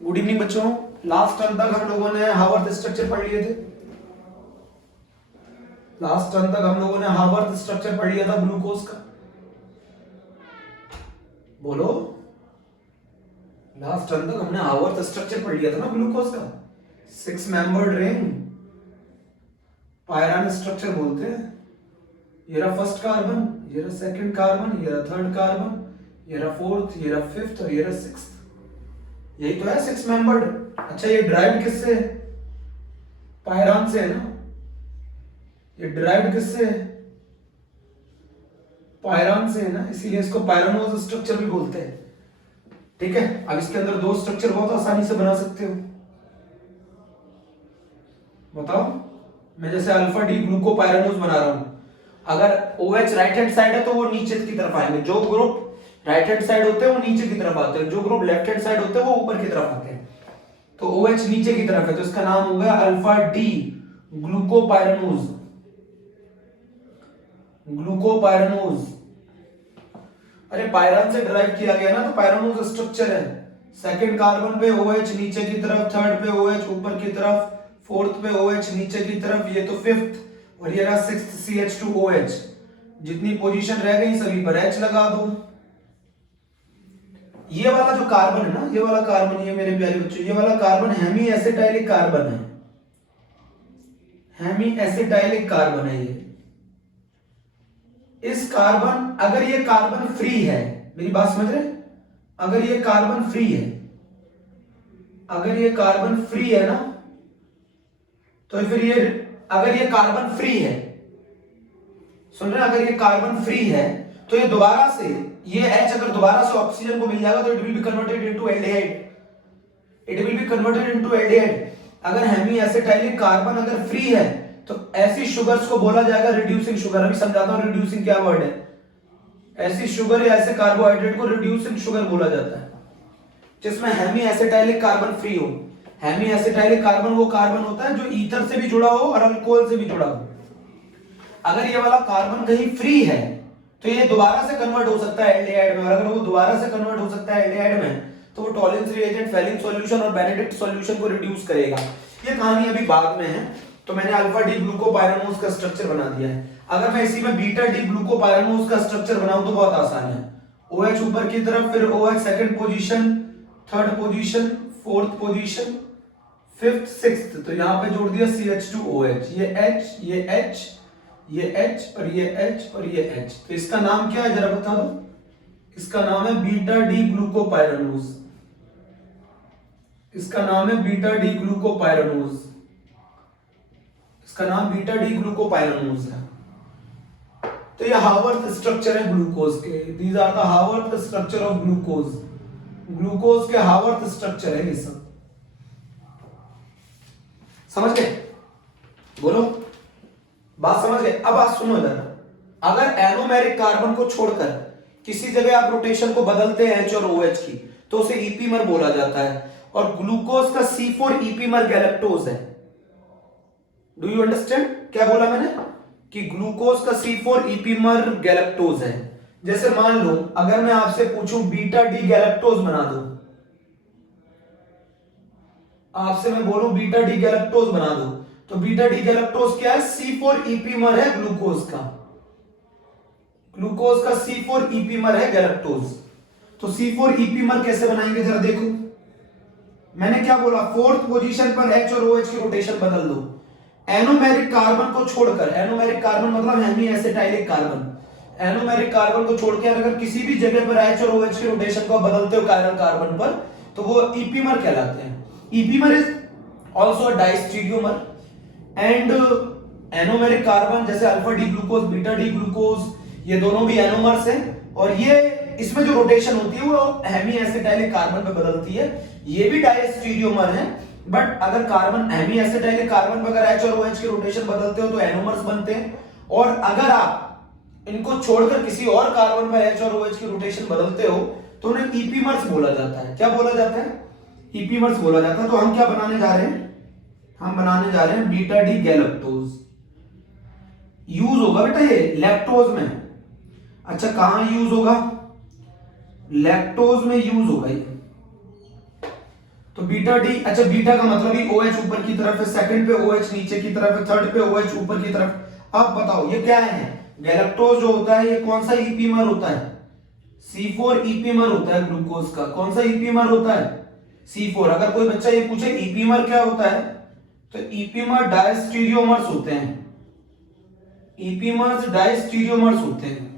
Good evening बच्चों। Last term तक हम लोगों ने हावर्थ स्ट्रक्चर पढ़ लिए थे। लास्ट टर्म तक हम लोगों ने हावर्थ स्ट्रक्चर पढ़ लिया था ग्लूकोज का। बोलो, लास्ट टर्म तक हमने हावर्थ स्ट्रक्चर पढ़ लिया था ना ग्लूकोज का। 6 मेंबर्ड रिंग पायरान स्ट्रक्चर बोलते हैं। ये रहा फर्स्ट कार्बन, ये रहा सेकंड कार्बन, ये रहा थर्ड कार्बन, ये रहा फोर्थ, ये रहा फिफ्थ और ये रहा सिक्स्थ। यही तो है 6 मेंबर्ड। अच्छा, ये ड्राइव्ड किससे है? पायरान से है ना। ये ड्राइव्ड किससे है? पायरान से है ना, इसीलिए इसको पायरानोज स्ट्रक्चर भी बोलते हैं। ठीक है, अब इसके अंदर दो स्ट्रक्चर बहुत आसानी से बना सकते हो। बताओ, मैं जैसे अल्फा डी ग्लूकोपायरानोज बना रहा हूं। अगर OH राइट हैंड साइड है तो वो नीचे की तरफ आएंगे। जो ग्रुप राइट हैंड साइड होते हैं वो नीचे की तरफ आते हैं, जो ग्रुप लेफ्ट हैंड साइड होते हैं वो ऊपर की तरफ आते हैं। तो OH नीचे की तरफ है तो इसका नाम हो गया अल्फा डी ग्लूकोपायरानोज। ग्लूकोपायरानोज, अरे पायरान से ड्राइव किया गया ना, तो पायरानोज स्ट्रक्चर है। सेकंड कार्बन पे OH नीचे की तरफ, थर्ड पे OH ऊपर की तरफ, फोर्थ पे OH नीचे की तरफ, ये तो फिफ्थ, और ये रहा सिक्स्थ CH2OH। जितनी पोजीशन रह गई सभी पर H लगा दो। ये वाला जो कार्बन है ना, ये वाला कार्बन, ये मेरे प्यारे बच्चों, ये वाला कार्बन हेमी एसिटाइलिक कार्बन है। हेमी एसिटाइलिक कार्बन है ये। इस कार्बन, अगर ये कार्बन फ्री है, मेरी बात समझ रहे? अगर ये कार्बन फ्री है, अगर ये कार्बन फ्री है ना, तो फिर ये, अगर ये कार्बन फ्री है, सुन रहे हैं, अगर ये कार्बन फ्री है तो ये दोबारा से, ये H अगर दोबारा से ऑक्सीजन को मिल जाएगा तो it will be converted into aldehyde. It will be converted into aldehyde. अगर हेमी एसिटाइलिक कार्बन अगर फ्री है तो ऐसी शुगर्स को बोला जाएगा रिड्यूसिंग शुगर। अभी समझाता हूं रिड्यूसिंग क्या वर्ड है। ऐसी शुगर या ऐसे कार्बोहाइड्रेट को रिड्यूसिंग शुगर बोला जाता है जिसमें हेमी एसिटाइलिक कार्बन फ्री हो। हेमी एसिटाइलिक कार्बन वो कार्बन होता है जो ईथर से भी जुड़ा हो और अल्कोहल से भी जुड़ा हो। अगर ये वाला कार्बन कहीं फ्री है तो ये दोबारा से कन्वर्ट हो सकता है एल्डिहाइड में, और अगर वो दोबारा से कन्वर्ट हो सकता है एल्डिहाइड में तो वो टॉलिंस रिएजेंट, फेलिन सॉल्यूशन और बेनेडिक्ट सॉल्यूशन को रिड्यूस करेगा। ये कहानी अभी बाद में है। तो मैंने अल्फा डी ग्लूकोपायरानोज का स्ट्रक्चर बना दिया है। अगर मैं इसी में बीटा डी ग्लूकोपायरानोज का स्ट्रक्चर बनाऊं तो बहुत आसान है। OH ऊपर की तरफ, फिर OH second position, third position, fourth position, fifth, sixth, तो यहां पे जोड़ दिया CH2OH। ये H, ये H, ये H और ये H और ये H। तो इसका नाम क्या है जरा बता दो? इसका नाम है बीटा डी ग्लूकोपायरानोज। इसका नाम है बीटा डी ग्लूकोपायरानोज। इसका नाम बीटा डी ग्लूकोपायरानोज है। तो ये हावर्थ स्ट्रक्चर है ग्लूकोज के। These are the Haworth structure of glucose. Glucose के हावर्थ स्ट्रक्चर है ये सब। समझ गए? बोलो, बात समझ गए? अब बात सुनो इधर। अगर एनोमेरिक कार्बन को छोड़कर किसी जगह आप रोटेशन को बदलते हैं H और OH की, तो उसे ईपीमर बोला जाता है। और ग्लूकोज का C4 ईपीमर गैलेक्टोज है। डू यू अंडरस्टैंड क्या बोला मैंने? कि ग्लूकोज का C4 ईपीमर गैलेक्टोज है। जैसे मान लो अगर मैं आपसे पूछूं बीटा डी गैलेक्टोज बना दो, आपसे मैं बोलूं बीटा डी गैलेक्टोज बना दो, तो बीटा डी गैलेक्टोज क्या है? C4 ईपीमर है ग्लूकोज का। ग्लूकोज का C4 ईपीमर है गैलेक्टोज। तो C4 ईपीमर कैसे बनाएंगे जरा देखो। मैंने क्या बोला? फोर्थ पोजीशन पर H और OH की रोटेशन बदल दो। एनोमेरिक कार्बन को छोड़कर, एनोमेरिक कार्बन मतलब Hemy acetylic carbon, anomeric carbon को छोड़कर अगर किसी भी जगह पर H और OH की रोटेशन को बदलते हो कायरल कार्बन पर, तो वो ईपीमर कहलाते हैं। Epimer is also a diastereomer and anomeric carbon जैसे alpha D glucose, beta D glucose, ये दोनों भी एनोमर्स हैं। और ये इसमें जो रोटेशन होती है वो हेमी एसिटाइलिक कार्बन पे बदलती है। ये भी डाइस्टीरियोमर है, बट अगर कार्बन हेमी एसिटाइलिक कार्बन पर अगर H और OH की रोटेशन बदलते हो तो एनोमर्स बनते हैं। और अगर आप इनको छोड़कर किसी और कार्बन पर H और OH की रोटेशन बदलते हो तो उन्हें ईपीमर्स बोला जाता है। क्या बोला जाता है? ईपीमर्स बोला जाता है। तो हम क्या बनाने जा रहे हैं? हम बनाने जा रहे हैं बीटा डी गैलेक्टोज। यूज होगा बेटा ये लैक्टोज में। अच्छा, कहां यूज होगा? लैक्टोज में यूज होगा ये। तो बीटा डी, अच्छा बीटा का मतलब ही OH ऊपर की तरफ है, सेकंड पे OH नीचे की तरफ है, थर्ड पे OH ऊपर की तरफ। अब बताओ ये क्या है? गैलेक्टोज जो होता है ये कौन सा ईपीमर होता है? C4 ईपीमर होता है ग्लूकोज का। कौन सा ईपीमर होता है? C4। अगर कोई बच्चा ये पूछे ईपीमर क्या होता है, तो ईपीमर डायस्टीरियोमर्स होते हैं। ईपीमर्स डायस्टीरियोमर्स होते हैं।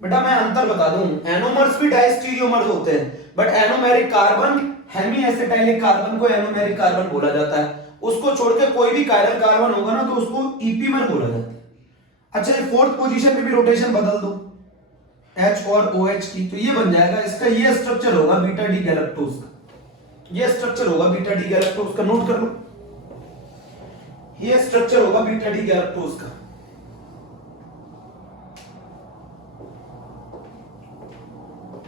बेटा मैं अंतर बता दूं, एनोमर्स भी डायस्टीरियोमर्स होते हैं, but anomeric carbon, hemi acetylic carbon को एनोमेरिक कार्बन बोला जाता है। उसको छोड़ के कोई भी कायरल कार्बन होगा ना तो उसको ईपीमर बोला जाता है। अच्छा ये फोर्थ पोजीशन पे भी रोटेशन बदल दो H और OH की, तो ये बन जाएगा, इसका ये स्ट्रक्चर होगा बीटा डी गैलेक्टोज का। ये स्ट्रक्चर होगा बीटा डी गैलेक्टोज का, नोट कर लो। ये स्ट्रक्चर होगा बीटा डी गैलेक्टोज का।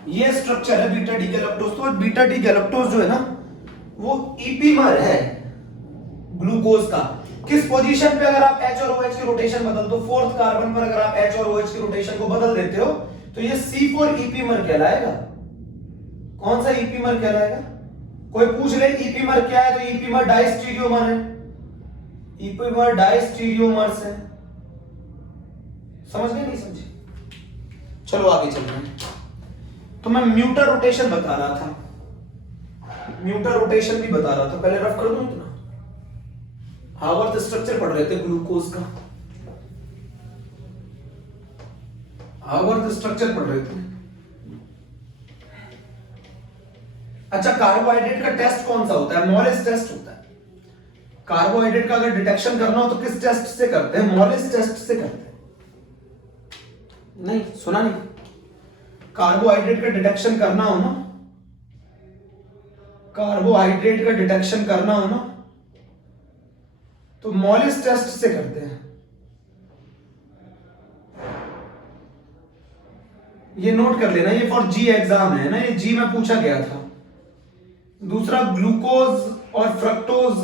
ये स्ट्रक्चर है बीटा डी गैलेक्टोज। तो बीटा डी गैलेक्टोज जो है ना वो ईपीमर है ग्लूकोज का। किस पोजीशन पे अगर आप H और OH की रोटेशन बदल दो, फोर्थ कार्बन पर अगर आप H और OH की रोटेशन को बदल देते हो तो ये C4 ईपीमर कहलाएगा। कौन सा ईपीमर कहलाएगा? कोई पूछ ले ईपीमर क्या है, तो ईपीमर डायस्टीरियोमर है। ईपीमर डायस्टीरियोमर्स है। समझ गए नहीं समझे? चलो आगे चल रहे हैं। तो मैं म्यूटर रोटेशन बता रहा था, म्यूटर रोटेशन भी बता रहा था। पहले रफ कर दूं इतना। हावर्थ स्ट्रक्चर पढ़ रहे थे ग्लूकोज का, हावर्थ स्ट्रक्चर पढ़ रहे थे। अच्छा कार्बोहाइड्रेट का टेस्ट कौन सा होता है? मॉलिस टेस्ट होता है। कार्बोहाइड्रेट का अगर डिटेक्शन करना हो तो किस टेस्ट से करते हैं? मॉलिस टेस्ट से करते हैं। नहीं सुना नहीं? कार्बोहाइड्रेट का डिटेक्शन करना हो ना, कार्बोहाइड्रेट का डिटेक्शन करना हो ना तो मॉलिस टेस्ट से करते हैं। ये नोट कर लेना, ये फॉर जी एग्जाम है ना, ये जी में पूछा गया था। दूसरा ग्लूकोज और फ्रक्टोज,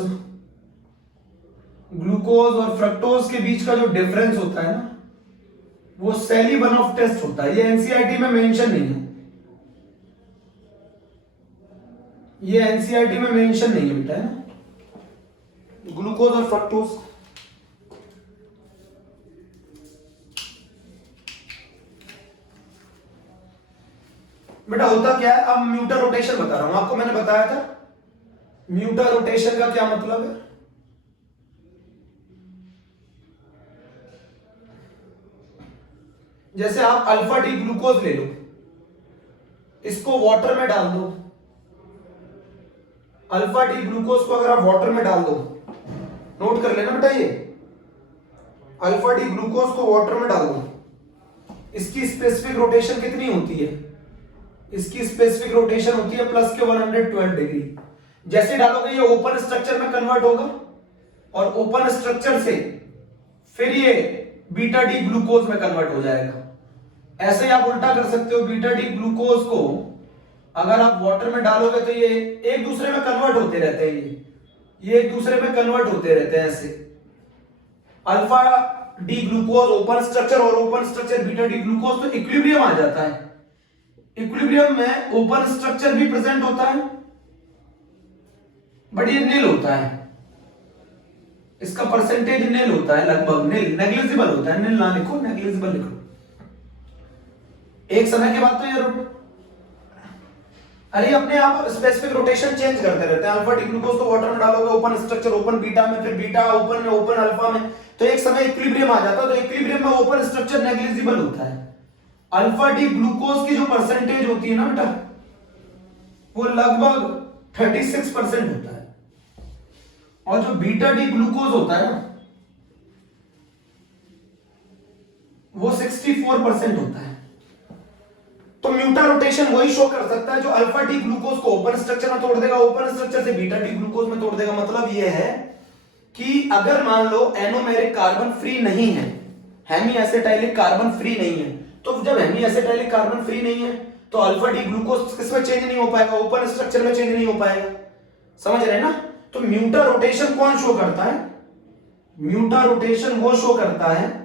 ग्लूकोज और फ्रक्टोज के बीच का जो डिफरेंस होता है ना वो सेली-बनॉफ टेस्ट होता है। ये एनसीईआरटी में मेंशन नहीं है, ये एनसीईआरटी में मेंशन नहीं है बेटा, है ना ग्लूकोज और फ्रक्टोज। बेटा होता क्या है, अब म्यूटर रोटेशन बता रहा हूं आपको। मैंने बताया था म्यूटर रोटेशन का क्या मतलब है। जैसे आप अल्फा डी ग्लूकोज ले लो, इसको वाटर में डाल दो। अल्फा डी ग्लूकोज को अगर आप वाटर में डाल दो, नोट कर लेना बेटा, ये अल्फा डी ग्लूकोज को वाटर में डाल दो, इसकी स्पेसिफिक रोटेशन कितनी होती है? इसकी स्पेसिफिक रोटेशन होती है प्लस के 112 डिग्री। जैसे डालोगे ये ओपन स्ट्रक्चर में कन्वर्ट होगा और ओपन स्ट्रक्चर से फिर ये बीटा डी ग्लूकोज में कन्वर्ट हो जाएगा। ऐसे ही आप उल्टा कर सकते हो, बीटा डी ग्लूकोज को अगर आप वाटर में डालोगे तो ये एक दूसरे में कन्वर्ट होते रहते हैं, ये एक दूसरे में कन्वर्ट होते रहते हैं ऐसे। Alpha D glucose open structure और open structure beta D glucose, तो इक्विलिब्रियम आ जाता है। इक्विलिब्रियम में ओपन स्ट्रक्चर भी प्रेजेंट होता है बट ये नील होता है, इसका परसेंटेज नील होता है, लगभग नील, नेग्लिजिबल होता है। नील ना लिखो, नेग्लिजिबल लिखो। एक समय के बाद तो ये अरे अपने आप स्पेसिफिक रोटेशन चेंज करते रहते हैं। अल्फा डी ग्लूकोज को वाटर में डालोगे, ओपन स्ट्रक्चर ओपन बीटा में, फिर बीटा ओपन में, ओपन अल्फा में, तो एक समय इक्विलिब्रियम आ जाता है। तो इक्विलिब्रियम में ओपन स्ट्रक्चर नेग्लिजिबल होता है। अल्फा डी ग्लूकोज की जो परसेंटेज होती है ना बेटा, वो लगभग 36% होता है, और जो बीटा डी ग्लूकोज होता है ना वो 64% होता है। तो म्यूटा रोटेशन वही शो कर सकता है जो अल्फा डी ग्लूकोज को ओपन स्ट्रक्चर में तोड़ देगा, ओपन स्ट्रक्चर से बीटा डी ग्लूकोज में तोड़ देगा। मतलब यह है कि अगर मान लो एनोमेरिक कार्बन फ्री नहीं है, हेमी एसिटाइलिक कार्बन फ्री नहीं है, तो जब हेमी एसिटाइलिक कार्बन फ्री नहीं है तो अल्फा डी ग्लूकोज किसमें चेंज नहीं हो पाएगा? ओपन स्ट्रक्चर में चेंज नहीं हो पाएगा। समझ रहे ना? तो म्यूटा रोटेशन कौन शो करता है? म्यूटा रोटेशन वो शो करता है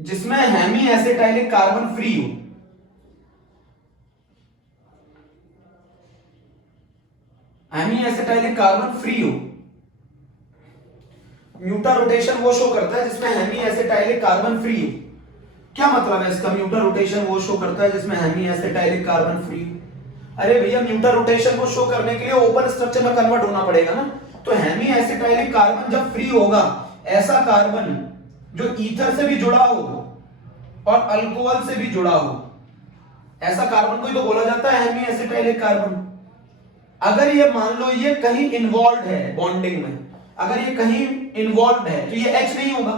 जिसमें हेमी एसिटाइलिक कार्बन फ्री हो। हेमी एसिटाइलिक कार्बन फ्री हो। म्यूटा रोटेशन वो शो करता है जिसमें हेमी एसिटाइलिक कार्बन फ्री हो। क्या मतलब है इसका? म्यूटा रोटेशन वो शो करता है जिसमें हेमी एसिटाइलिक कार्बन फ्री हो। अरे भैया म्यूटा रोटेशन को शो करने के लिए ओपन स्ट्रक्चर में कन्वर्ट होना पड़ेगा ना। तो हेमी एसिटाइलिक कार्बन जब फ्री होगा, ऐसा कार्बन जो ईथर से भी जुड़ा हो और अल्कोहल से भी जुड़ा हो, ऐसा कार्बन को ही तो बोला जाता है हेमी एसिटाइलिक कार्बन। अगर ये मान लो ये कहीं इन्वॉल्व है बॉन्डिंग में, अगर ये कहीं इन्वॉल्व है तो ये H नहीं होगा।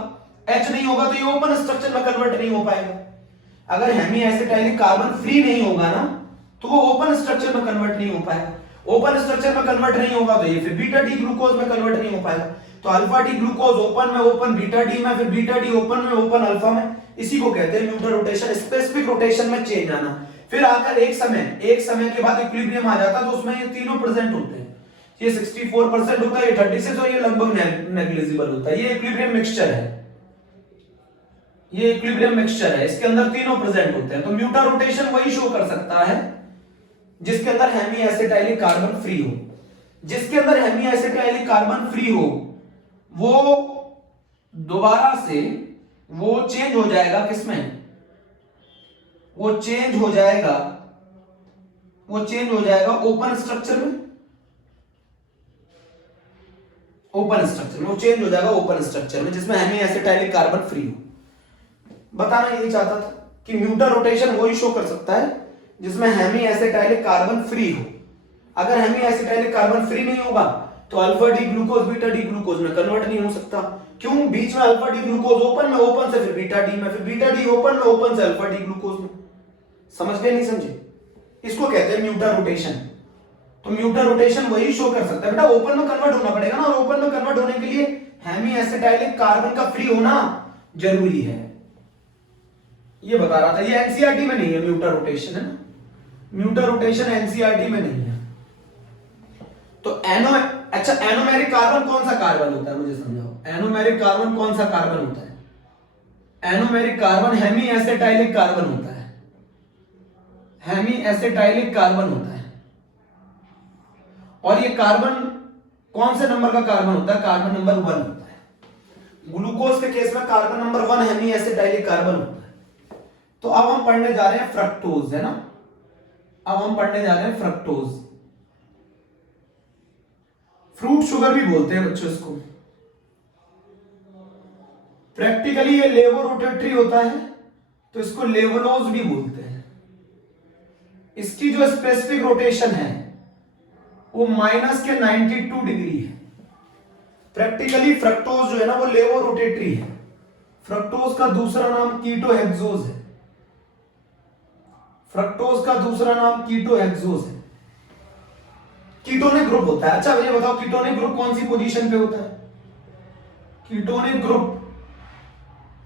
H नहीं होगा तो ये ओपन स्ट्रक्चर में कन्वर्ट नहीं हो पाएगा। अगर हेमी एसिटाइलिक कार्बन फ्री नहीं होगा ना, तो वो ओपन स्ट्रक्चर में कन्वर्ट नहीं हो पाएगा। ओपन स्ट्रक्चर में कन्वर्ट नहीं होगा तो ये फिर बीटा डी ग्लूकोज में कन्वर्ट नहीं हो पाएगा। तो अल्फा डी ग्लूकोज ओपन में ओपन बीटा डी में, फिर बीटा डी ओपन में ओपन अल्फा में। इसी को कहते हैं म्यूटा रोटेशन, स्पेसिफिक रोटेशन में चेंज आना। फिर आकर एक समय के बाद इक्विलिब्रियम आ जाता है तो उसमें ये तीनों प्रेजेंट होते हैं। ये 64% होता है, ये 36 और ये लगभग नेग्लिजिबल होता है। ये इक्विलिब्रियम मिक्सचर है, ये इक्विलिब्रियम मिक्सचर है, इसके अंदर तीनों प्रेजेंट होते हैं। तो म्यूटा रोटेशन वही शो कर सकता है जिसके अंदर हेमी एसिटाइलिक कार्बन फ्री हो। जिसके अंदर हेमी एसिटाइलिक कार्बन फ्री हो वो दोबारा से वो चेंज हो जाएगा किसमें? वो चेंज हो जाएगा ओपन स्ट्रक्चर में। ओपन स्ट्रक्चर में वो चेंज हो जाएगा ओपन स्ट्रक्चर में जिसमें हेमी एसिटाइलिक कार्बन फ्री हो। बताना यही चाहता था कि म्यूटा रोटेशन वही शो कर सकता है जिसमें हेमी एसिटाइलिक कार्बन फ्री हो। अगर हेमी एसिटाइलिक कार्बन फ्री नहीं होगा तो alpha D glucose beta D glucose में कन्वर्ट नहीं हो सकता। क्यों? बीच में अल्फा डी ग्लूकोज ओपन में, ओपन से फिर बीटा डी में, फिर बीटा डी ओपन में, ओपन से अल्फा डी ग्लूकोज में। समझ गए नहीं समझे? इसको कहते हैं म्यूटा रोटेशन। तो म्यूटा रोटेशन वही शो कर सकता है बेटा, ओपन में कन्वर्ट होना पड़ेगा ना, और ओपन में कन्वर्ट होने के लिए हेमी एसिटाइलिक कार्बन का फ्री होना जरूरी है। ये बता रहा था। ये एनसीईआरटी में नहीं है म्यूटा रोटेशन, है ना। म्यूटा रोटेशन एनसीईआरटी में नहीं है। तो एनोमेरिक कार्बन कौन सा कार्बन होता है मुझे समझाओ। एनोमेरिक कार्बन कौन सा कार्बन होता है? Anomeric carbon hemi acetylic carbon होता है। हेमी एसिटाइलिक कार्बन होता है। और ये कार्बन कौन से नंबर का कार्बन होता है? कार्बन नंबर 1 होता है। ग्लूकोज के केस में carbon number 1 Hemy acetylic carbon होता है। तो अब हम पढ़ने जा रहे हैं फ्रक्टोज, है ना। अब हम पढ़ने जा रहे हैं फ्रक्टोज। फ्रूट शुगर भी बोलते हैं बच्चों इसको। प्रैक्टिकली ये लेवो रोटेटरी होता है तो इसको लेवोलोज भी बोलते हैं। इसकी जो स्पेसिफिक रोटेशन है वो माइनस के 92 डिग्री है। प्रैक्टिकली फ्रक्टोज जो है ना वो लेवो रोटेटरी है। फ्रक्टोज का दूसरा नाम कीटोहेक्सोज है। फ्रक्टोज का दूसरा नाम कीटोहेक्सोज है। कीटोनिक ग्रुप होता है। अच्छा ये बताओ कीटोनिक ग्रुप कौन सी पोजीशन पे होता है? कीटोनिक ग्रुप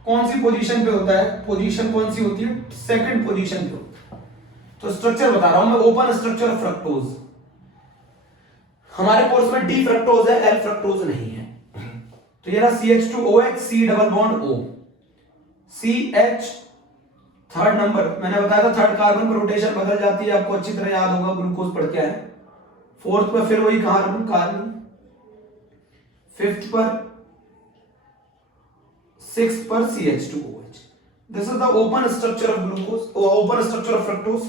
कौन सी पोजीशन पे होता है? पोजीशन कौन सी होती है? सेकंड पोजीशन पे होता है। तो स्ट्रक्चर बता रहा हूं मैं, ओपन स्ट्रक्चर ऑफ फ्रक्टोज। हमारे कोर्स में डी फ्रक्टोज है, एल फ्रक्टोज नहीं है। तो ये ना CH2OH, C double bond O, CH third number. मैंने बताया था थर्ड कार्बन पर रोटेशन बदल जाती है, आपको अच्छी तरह याद होगा, ग्लूकोज पढ़ के आए। फोर्थ पर फिर वही कार्बन, फिफ्थ पर, सिक्स्थ पर CH2OH। This is the open structure of glucose, open structure of fructose.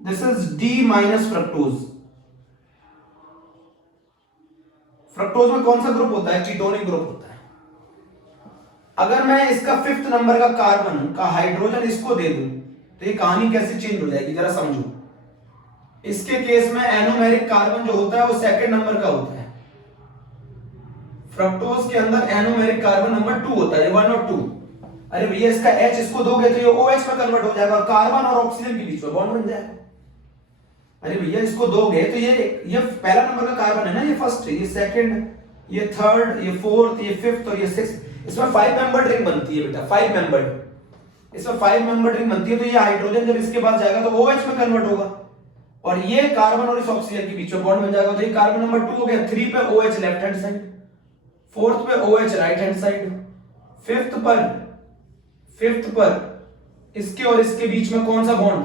This is D minus fructose. Fructose में कौन सा ग्रुप होता है? कीटोनिक ग्रुप होता है। अगर मैं इसका फिफ्थ नंबर का कार्बन का हाइड्रोजन इसको दे दूं तो ये कहानी कैसे चेंज हो जाएगी जरा समझो। इसके केस में एनोमेरिक कार्बन जो होता है वो सेकंड नंबर का होता है। फ्रक्टोज के अंदर एनोमेरिक कार्बन नंबर 2 होता है, 1 और 2। अरे भैया इसका H इसको दोगे तो ये OH में कन्वर्ट हो जाएगा, कार्बन और ऑक्सीजन के बीच में बॉन्ड बन जाएगा। अरे भैया इसको दोगे तो ये पहला नंबर का कार्बन है ना, ये फर्स्ट है, ये सेकंड, ये थर्ड, ये फोर्थ, ये फिफ्थ और ये सिक्स्थ। इसमें 5 मेंबर रिंग बनती है बेटा, 5 मेंबर। इसमें 5 मेंबर रिंग बनती है। तो ये हाइड्रोजन जब इसके पास जाएगा तो OH में कन्वर्ट होगा और ये कार्बन और इस ऑक्सीजन के बीच में बॉन्ड बन जाएगा। तो ये कार्बन नंबर 2 हो गया। 3 पे OH left hand side, fourth पे OH right hand side, fifth पर इसके और इसके बीच में कौन सा बॉन्ड?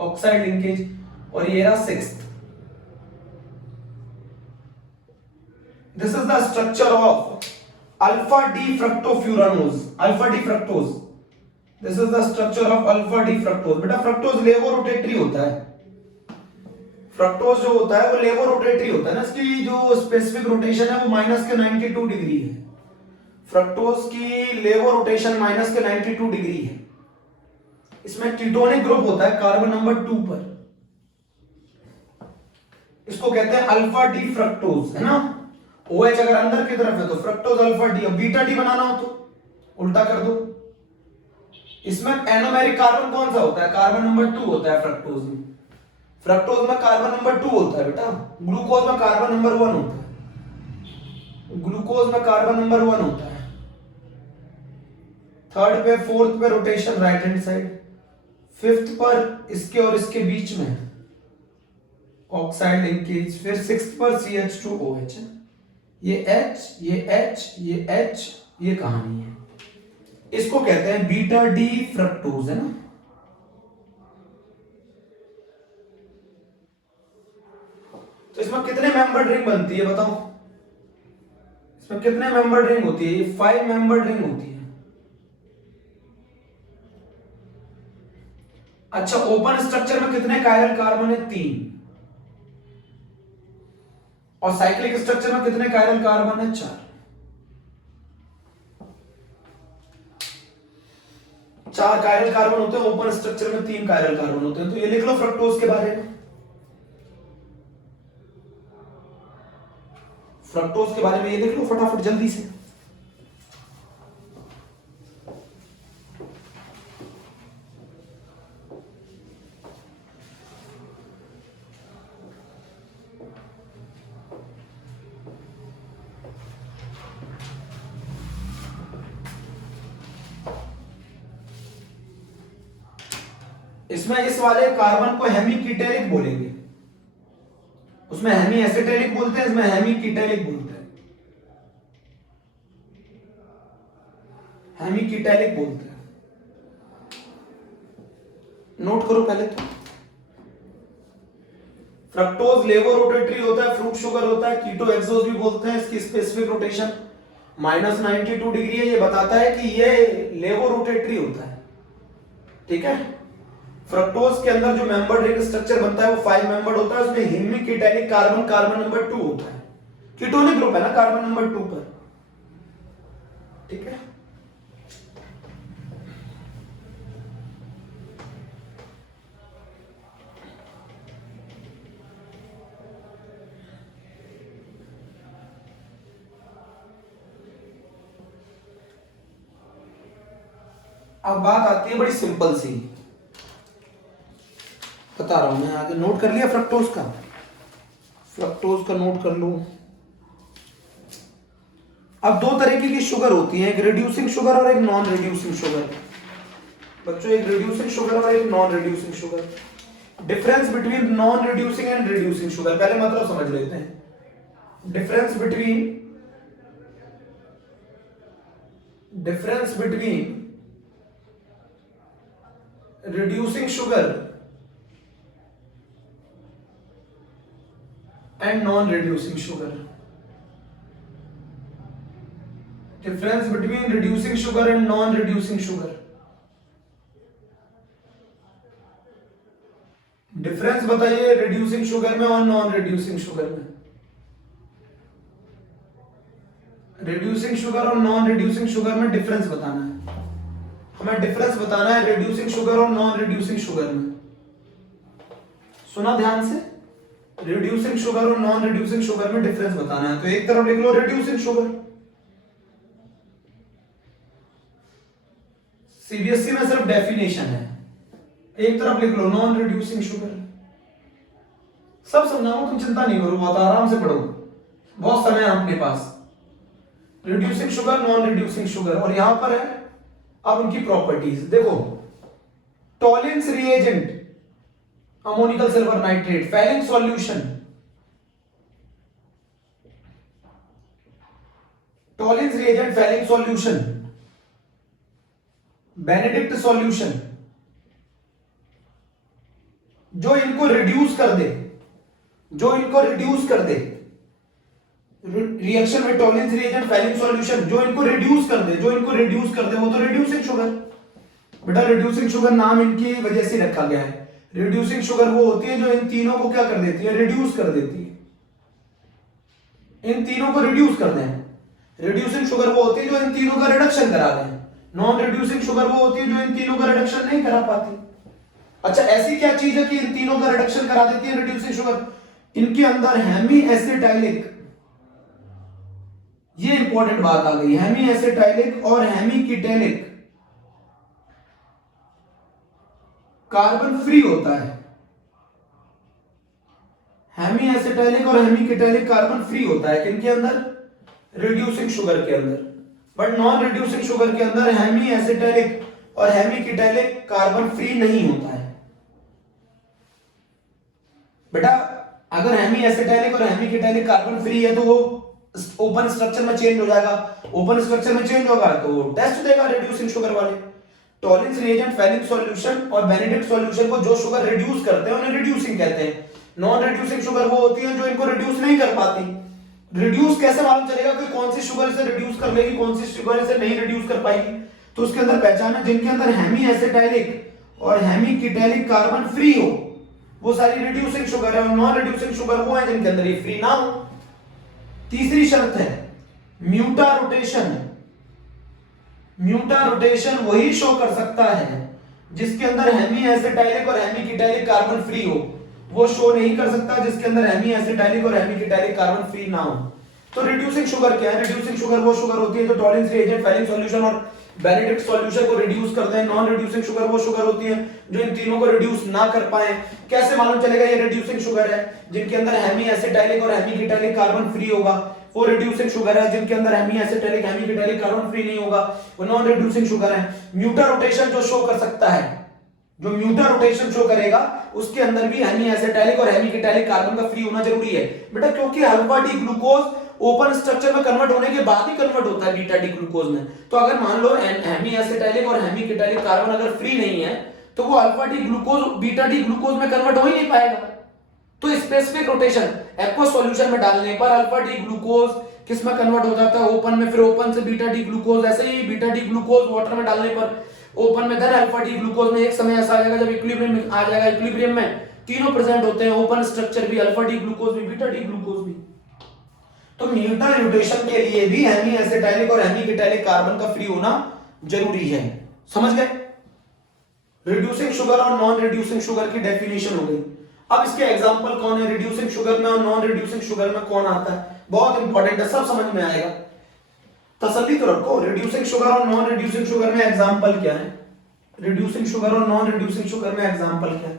Oxide linkage. और ये रहा sixth. This is the structure of alpha D फ्रक्टोफ्यूरानोज, alpha D fructose, this is the structure of alpha D fructose. बेटा फ्रक्टोज लेवो रोटेटरी होता है, फ्रक्टोज जो होता है वो लेवो रोटेटरी होता है ना, इसकी जो स्पेसिफिक रोटेशन है वो माइनस के 92 डिग्री है, फ्रक्टोज की लेवो रोटेशन माइनस के 92 डिग्री है। इसमें कीटोनिक ग्रुप होता है कार्बन नंबर 2 पर, इसको कहते हैं अल्फा डी फ्रक्टोज, है ना। OH अगर अंदर की तरफ है तो फ्रक्टोज अल्फा डी, अब बीटा डी बनाना हो तो उल्टा कर दो। इसमें एनोमेरिक कार्बन कौन सा होता है, कार्बन नंबर 2 होता है फ्रक्टोज में, फ्रक्टोज में कार्बन नंबर 2 होता है बेटा, ग्लूकोज में कार्बन नंबर 1 होता है, ग्लूकोज में कार्बन नंबर 1 होता है। थर्ड पे फोर्थ पे rotation right hand side, fifth पर इसके और इसके बीच में ऑक्साइड लिंकेज, फिर सिक्स्थ पर CH2OH है। ये H, ये H, ये H, ये कहानी है। इसको कहते हैं बीटा डी फ्रक्टोज, है ना। तो इसमें कितने मेंबर रिंग बनती है बताओ, इसमें कितने मेंबर रिंग होती है, ये 5 मेंबर रिंग होती है। अच्छा, ओपन स्ट्रक्चर में कितने कायरल कार्बन है, 3, और साइक्लिक स्ट्रक्चर में कितने कायरल कार्बन है, 4। 4 कायरल कार्बन होते हैं ओपन स्ट्रक्चर में, 3 कायरल कार्बन होते हैं। तो ये लिख लो फ्रक्टोज के बारे में, फ्रक्टोज के बारे में ये लिख लो फटाफट जल्दी से। इसमें इस वाले कार्बन को हेमीकीटेलिक बोलेंगे, उसमें हेमी एसिटेलिक बोलते हैं, इसमें हेमीकीटेलिक बोलते हैं, हेमीकीटेलिक बोलते हैं। नोट करो पहले तो, फ्रक्टोज लेवो रोटेटरी होता है, फ्रूट शुगर होता है, कीटो एक्सोज भी बोलते हैं। इसकी स्पेसिफिक रोटेशन माइनस 92 डिग्री है, ये बताता है कि ये लेवो रोटेटरी होता है, ठीक है। फ्रक्टोज के अंदर जो मेंबर रिंग स्ट्रक्चर बनता है वो 5 मेंबर्ड होता है, उसमें हेमीकीटेलिक कार्बन कार्बन नंबर 2 होता है, कीटोनिक ग्रुप है ना कार्बन नंबर 2 पर, ठीक है। अब बात आती है बड़ी सिंपल सी, बता रहा हूं मैं आगे। नोट कर लिया फ्रक्टोज का, फ्रक्टोज का नोट कर लो। अब 2 तरीके की शुगर होती है, एक रिड्यूसिंग शुगर और एक नॉन रिड्यूसिंग शुगर। बच्चों, एक रिड्यूसिंग शुगर और एक non reducing sugar. Difference between non reducing and reducing sugar, पहले मतलब समझ लेते हैं। Difference between reducing sugar and non-reducing sugar. Difference between reducing sugar and non-reducing sugar. Difference बताइए रिड्यूसिंग शुगर में और नॉन रिड्यूसिंग शुगर में। रिड्यूसिंग शुगर और नॉन रिड्यूसिंग शुगर में डिफरेंस बताना है हमें, डिफरेंस बताना है रिड्यूसिंग शुगर और नॉन रिड्यूसिंग शुगर में। सुना ध्यान से, रिड्यूसिंग शुगर और नॉन रिड्यूसिंग शुगर में डिफरेंस बताना है। तो एक तरफ लिख लो रिड्यूसिंग शुगर, सीबीएसई में सिर्फ डेफिनेशन है, एक तरफ लिख लो नॉन रिड्यूसिंग शुगर। सब समझाऊं, तुम चिंता नहीं करो, बहुत आराम से पढ़ो, बहुत समय है अपने पास। Reducing sugar, non reducing sugar, और यहां पर है अब उनकी प्रॉपर्टीज देखो। Tollens reagent, ammoniacal silver nitrate, Fehling solution, Tollens reagent, Fehling solution, Benedict solution, जो इनको रिड्यूस कर दे, रिएक्शन में टॉलिंस रिएजेंट फेलिंग सॉल्यूशन, जो इनको रिड्यूस कर दे, वो तो रिड्यूसिंग शुगर। बेटा रिड्यूसिंग शुगर नाम इनकी वजह से रखा गया है। रिड्यूसिंग शुगर वो होती है जो इन तीनों को क्या कर देती है, रिड्यूस कर देती है, इन तीनों को रिड्यूस कर दें। रिड्यूसिंग शुगर वो होती है जो इन तीनों का रिडक्शन करा दें। नॉन रिड्यूसिंग शुगर वो होती है जो इन तीनों का रिडक्शन नहीं करा पाती। अच्छा ऐसी क्या चीज है कि इन तीनों का रिडक्शन करा देती है रिड्यूसिंग शुगर? इनके अंदर हेमी एसिटाइलिक, ये इंपॉर्टेंट बात आ गई, हेमी एसिटाइलिक और हेमी कीटैलिक कार्बन फ्री होता है। हेमी एसिटाइलिक और हेमी कीटैलिक कार्बन फ्री होता है किनके अंदर? रिड्यूसिंग शुगर के अंदर। बट नॉन रिड्यूसिंग शुगर के अंदर हेमी एसिटाइलिक और हेमी कीटैलिक कार्बन फ्री नहीं होता है। बेटा अगर हेमी एसिटाइलिक और हेमी कीटैलिक कार्बन फ्री है तो वो ओपन स्ट्रक्चर में चेंज हो जाएगा। ओपन स्ट्रक्चर में चेंज होगा तो टेस्ट देगा रिड्यूसिंग शुगर वाले। टॉलिंस रिएजेंट, फेलिंग सॉल्यूशन और बेनेडिक्ट सॉल्यूशन को जो शुगर रिड्यूस करते हैं उन्हें रिड्यूसिंग कहते हैं। नॉन रिड्यूसिंग शुगर वो होती है जो इनको रिड्यूस नहीं कर पाती। रिड्यूस कैसे मालूम चलेगा कि कौन सी शुगर से रिड्यूस कर लेगी, कौन सी शुगर से नहीं रिड्यूस कर पाएगी? तो उसके अंदर पहचान है जिनके अंदर हेमी एसिटाइलिक और हेमी कीटैलिक कार्बन फ्री हो वो सारी रिड्यूसिंग शुगर है, और नॉन रिड्यूसिंग शुगर वो है जिनके अंदर ये फ्री ना हो। तीसरी शर्त है म्यूटा रोटेशन। म्यूटा रोटेशन वही शो कर सकता है जिसके अंदर हेमी एसिटाइलिक और हेमी कीटैलिक कार्बन फ्री हो, वो शो नहीं कर सकता जिसके अंदर हेमी एसिटाइलिक और हेमी कीटैलिक कार्बन फ्री ना हो। तो रिड्यूसिंग शुगर क्या है? रिड्यूसिंग शुगर वो शुगर होती है जो टॉलिंस रिएजेंट, फेलिंग सॉल्यूशन और बेनेडिक्ट सॉल्यूशन को रिड्यूस करते हैं। नॉन रिड्यूसिंग शुगर वो शुगर होती है जो इन तीनों को रिड्यूस ना कर पाए। कैसे मालूम चलेगा ये रिड्यूसिंग शुगर है? जिनके अंदर हेमी एसिटाइलिक और हेमी कीटैलिक कार्बन फ्री होगा वो रिड्यूसिंग शुगर है। जिनके अंदर hemi एसिटाइलिक, Hemy ketalic carbon free नहीं होगा वो नॉन रिड्यूसिंग शुगर है। म्यूटा रोटेशन जो शो कर सकता है, जो म्यूटा रोटेशन शो करेगा उसके अंदर भी हेमी एसिटाइलिक और हेमी कीटैलिक कार्बन का फ्री होना जरूरी है बेटा, क्योंकि alpha D glucose open structure में कन्वर्ट होने के बाद ही कन्वर्ट होता है बीटा डी ग्लूकोज में। तो अगर मान लो हेमी एसिटाइलिक और हेमी कीटैलिक कार्बन अगर फ्री नहीं है तो वो alpha D glucose beta D glucose में कन्वर्ट हो ही नहीं पाएगा। तो स्पेसिफिक रोटेशन एक्वस सॉल्यूशन में डालने पर अल्फा डी ग्लूकोज किस में कन्वर्ट हो जाता है? ओपन में। फिर ओपन से बीटा डी ग्लूकोज, ऐसे ही बीटा डी ग्लूकोज वाटर में डालने पर ओपन में, देन अल्फा डी ग्लूकोज में एक समय ऐसा आ जाएगा जब इक्विलिब्रियम आ जाएगा। इक्विलिब्रियम में तीनों प्रेजेंट होते हैं, ओपन स्ट्रक्चर भी, अल्फा डी ग्लूकोज भी, बीटा डी ग्लूकोज भी। तो म्यूटा रोटेशन के लिए भी हेमी एसिटाइलिक और हेमी कीटैलिक कार्बन का फ्री होना जरूरी है। समझ गए? रिड्यूसिंग शुगर और नॉन रिड्यूसिंग शुगर की डेफिनेशन हो गई। अब इसके एग्जांपल कौन है रिड्यूसिंग शुगर में और नॉन रिड्यूसिंग शुगर में कौन आता है? बहुत इंपॉर्टेंट है, सब समझ में आएगा, तसल्ली तो रखो। रिड्यूसिंग शुगर और नॉन रिड्यूसिंग शुगर में एग्जांपल क्या है? रिड्यूसिंग शुगर और नॉन रिड्यूसिंग शुगर में एग्जांपल क्या है?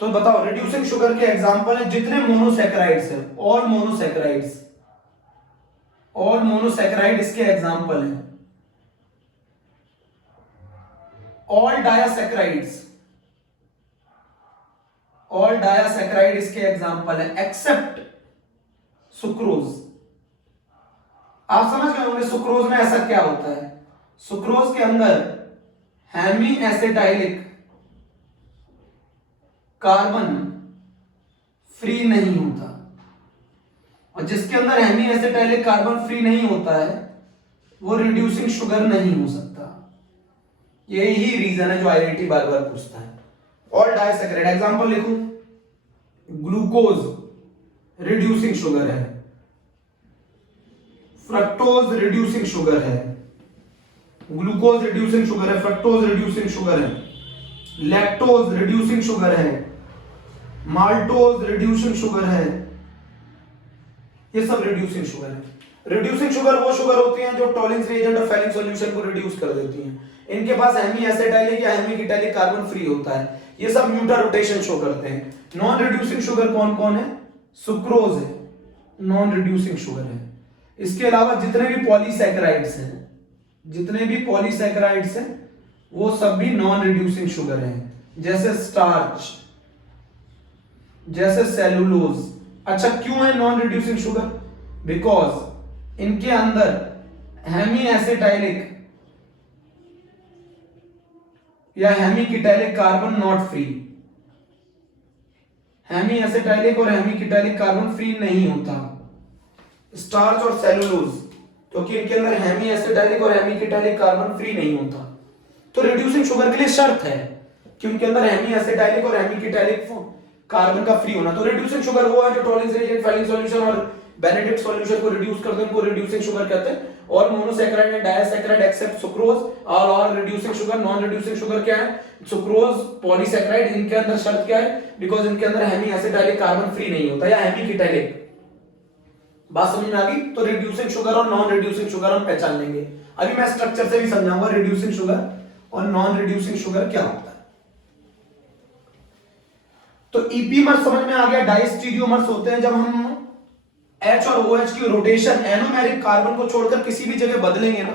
तो बताओ। रिड्यूसिंग शुगर के एग्जांपल है जितने मोनोसैकेराइड्स हैं, ऑल मोनोसैकेराइड्स, ऑल मोनोसैकेराइड इसके एग्जांपल हैं। ऑल डायासैकेराइड्स, ऑल डायासैकेराइड इसके एग्जांपल है एक्सेप्ट सुक्रोज। आप समझ गए होंगे सुक्रोज में ऐसा क्या होता है। सुक्रोज के अंदर हेमी एसिटाइलिक कार्बन फ्री नहीं होता, और जिसके अंदर हेमी एसिटाइलिक कार्बन फ्री नहीं होता है वो रिड्यूसिंग शुगर नहीं हो सकता। यही रीजन है जो आईआईटी बार बार पूछता है। ऑल डाइसैकेराइड एग्जांपल लिखो। ग्लूकोज रिड्यूसिंग शुगर है, फ्रक्टोज रिड्यूसिंग शुगर है, ग्लूकोज रिड्यूसिंग शुगर है, फ्रक्टोज रिड्यूसिंग शुगर है, लैक्टोज रिड्यूसिंग शुगर है, माल्टोज रिड्यूसिंग शुगर है, ये सब रिड्यूसिंग शुगर है। रिड्यूसिंग शुगर वो शुगर होती हैं जो टॉलिंस रिएजेंट और फेलिंग सॉल्यूशन को रिड्यूस कर देती हैं। इनके पास हेमी एसिटाइलिक या हेमी कीटैलिक कार्बन फ्री होता है। ये सब म्यूटा रोटेशन शो करते हैं। नॉन रिड्यूसिंग शुगर कौन कौन है? सुक्रोज है, नॉन रिड्यूसिंग शुगर है। इसके अलावा जितने भी पॉलीसैकेराइड्स हैं, जितने भी पॉलीसैकेराइड्स हैं वो सब भी नॉन रिड्यूसिंग शुगर हैं, जैसे स्टार्च, जैसे सेलुलोज। अच्छा क्यों है नॉन रिड्यूसिंग शुगर? बिकॉज इनके अंदर हेमी एसिटाइलिक या hemi ketalic carbon not free, hemi acetylic और हेमी कीटैलिक कार्बन फ्री नहीं होता, स्टार्च और सेलुलोज, क्योंकि इनके अंदर हेमी एसिटाइलिक और हेमी कीटैलिक कार्बन फ्री नहीं होता। तो रिड्यूसिंग शुगर के लिए शर्त है कि उनके अंदर हेमी एसिटाइलिक और हेमी कीटैलिक कार्बन का फ्री होना। तो रिड्यूसिंग शुगर वो है जो टॉलिंस रिएजेंट, फेलिंग सॉल्यूशन और बेनेडिक्ट सॉल्यूशन को रिड्यूस करते हैं, उनको रिड्यूसिंग शुगर कहते हैं। और मोनोसैकेराइड एंड डायसैकेराइड एक्सेप्ट सुक्रोज और reducing sugar. Non reducing sugar क्या है? Sucrose, polysaccharide. इनके अंदर शर्त क्या है? बिकॉज इनके अंदर हेमी एसिटाइलिक कार्बन फ्री नहीं होता या हेमी कीटैलिक। बात समझ में आ गई? तो रिड्यूसिंग शुगर और नॉन रिड्यूसिंग शुगर हम पहचान लेंगे। अभी मैं स्ट्रक्चर से भी समझाऊंगा रिड्यूसिंग शुगर और नॉन रिड्यूसिंग शुगर क्या होता है। तो ईपीमर समझ में आ गया। डाइस्टीरियोमर्स होते हैं जब हम H और OH की रोटेशन एनोमेरिक कार्बन को छोड़कर किसी भी जगह बदलेंगे ना,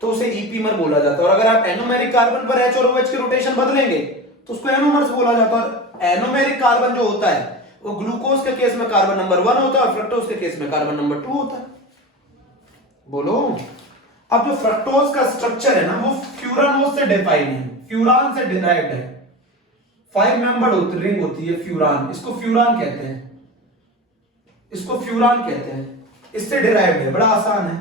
तो उसे ईपीमर बोला जाता है। और अगर आप एनोमेरिक कार्बन पर H और OH की रोटेशन बदलेंगे तो उसको एनोमर्स बोला जाता है। एनोमेरिक कार्बन जो होता है वो ग्लूकोज के केस में कार्बन नंबर 1 होता है और फ्रक्टोज के केस में कार्बन नंबर 2 होता है। बोलो। अब जो फ्रक्टोज का स्ट्रक्चर है ना वो फ्यूरानोज से डिफाइन है, फ्यूरान से डिराइव्ड है। 5 मेंबर्ड रिंग होती है फ्यूरान, इसको फ्यूरान कहते हैं, इसको फ्यूरान कहते हैं, इससे डिराइव्ड है। बड़ा आसान है।